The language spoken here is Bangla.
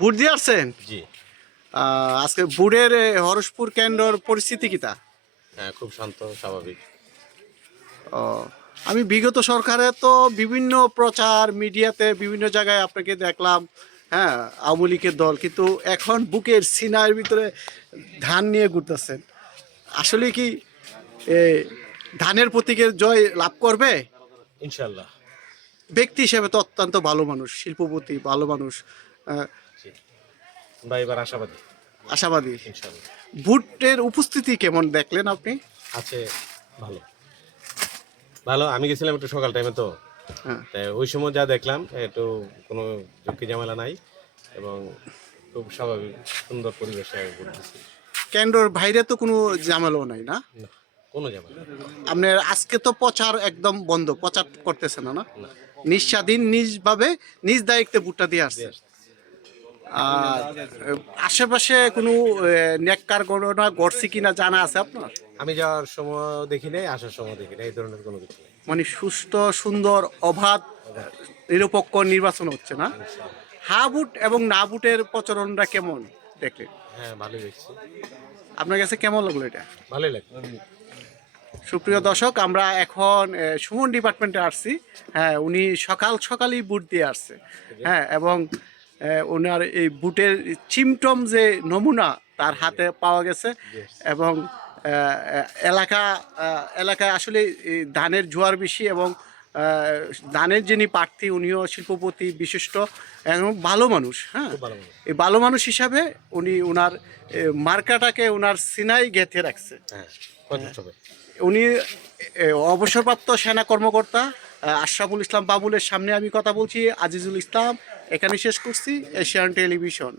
ভোট দিয়ে আসছেন? জি। আজকে ভোটের হরসপুর কেন্দ্রর পরিস্থিতি কিতা? হ্যাঁ, খুব শান্ত স্বাভাবিক। ও, আমি বিগত সরকারে তো বিভিন্ন প্রচার মিডিয়াতে বিভিন্ন জায়গায় আপনাকে দেখলাম, হ্যাঁ, আওয়ামী লীগের দল, কিন্তু এখন বুকের সিনার ভিতরে ধান নিয়ে ঘুরতেছেন। আসলে কি এ, ধানের প্রতীকের জয় লাভ করবে? ইনশাল্লাহ। ব্যক্তি হিসেবে তো অত্যন্ত ভালো মানুষ, শিল্পপতি ভালো মানুষ, আহ, জি, আমরা এবার আশাবাদী। আশাবাদী। ইনশাল্লাহ। ভোটের উপস্থিতি কেমন দেখলেন আপনি? আছে, ভালো। ভালো, আমি গেছিলাম একটু সকাল টাইমে তো। হ্যাঁ। তাই ওই সময় যা দেখলাম একটু কোনো ঝুঁকি ঝামেলা নাই এবং খুব স্বাভাবিক সুন্দর পরিবেশে ঘুরতেছি। কেন্দ্রর বাইরে তো কোনো ঝামেলাও নাই না? না, কোনো ঝামেলা নেই। আপনার আজকে তো প্রচার একদম বন্ধ, প্রচার করতেছে না না? না, নিঃস্বাধীন নিজভাবে নিজ দায়িত্বে ভোটটা দিয়ে আসছে। দিয়ে আসছি। আর আশেপাশে কোনো নেককার ঘটনা ঘটছে কিনা জানা আছে আপনার? আমি যাওয়ার সময় দেখি নাই, আসার সময় দেখি নাই, এই ধরনের কোনো কিছু নেই। মানে সুষ্ঠু সুন্দর অবাধ নিরপেক্ষ নির্বাচন হচ্ছে না? ইনশাল্লাহ। হা ভোট এবং না ভোটের প্রচলনটা কেমন দেখলেন? হ্যাঁ, ভালোই দেখছি। আপনার কাছে কেমন লাগলো এটা? ভালোই লাগছে। সুপ্রিয় দর্শক, আমরা এখন সুমন ডিপার্টমেন্টে আসছি। হ্যাঁ, উনি সকাল সকালই বুট দিয়ে আসছে। হ্যাঁ, এবং ওনার এই বুটের চিমটম যে নমুনা তার হাতে পাওয়া গেছে। এবং এলাকায় আসলে এই ধানের জোয়ার বেশি, এবং ধানের যিনি প্রার্থী উনিও শিল্পপতি বিশিষ্ট এবং ভালো মানুষ। হ্যাঁ, খুব ভালো মানুষ। এই ভালো মানুষ হিসাবে উনি ওনার মার্কাটাকে ওনার সিনাই গেঁথে রাখছে। হ্যাঁ, কত হবে? উনি অবসরপ্রাপ্ত সেনা কর্মকর্তা আশরাফুল ইসলাম বাবুলের সামনে আমি কথা বলছি। আজিজুল ইসলাম, এখানে শেষ করছি। Asian television.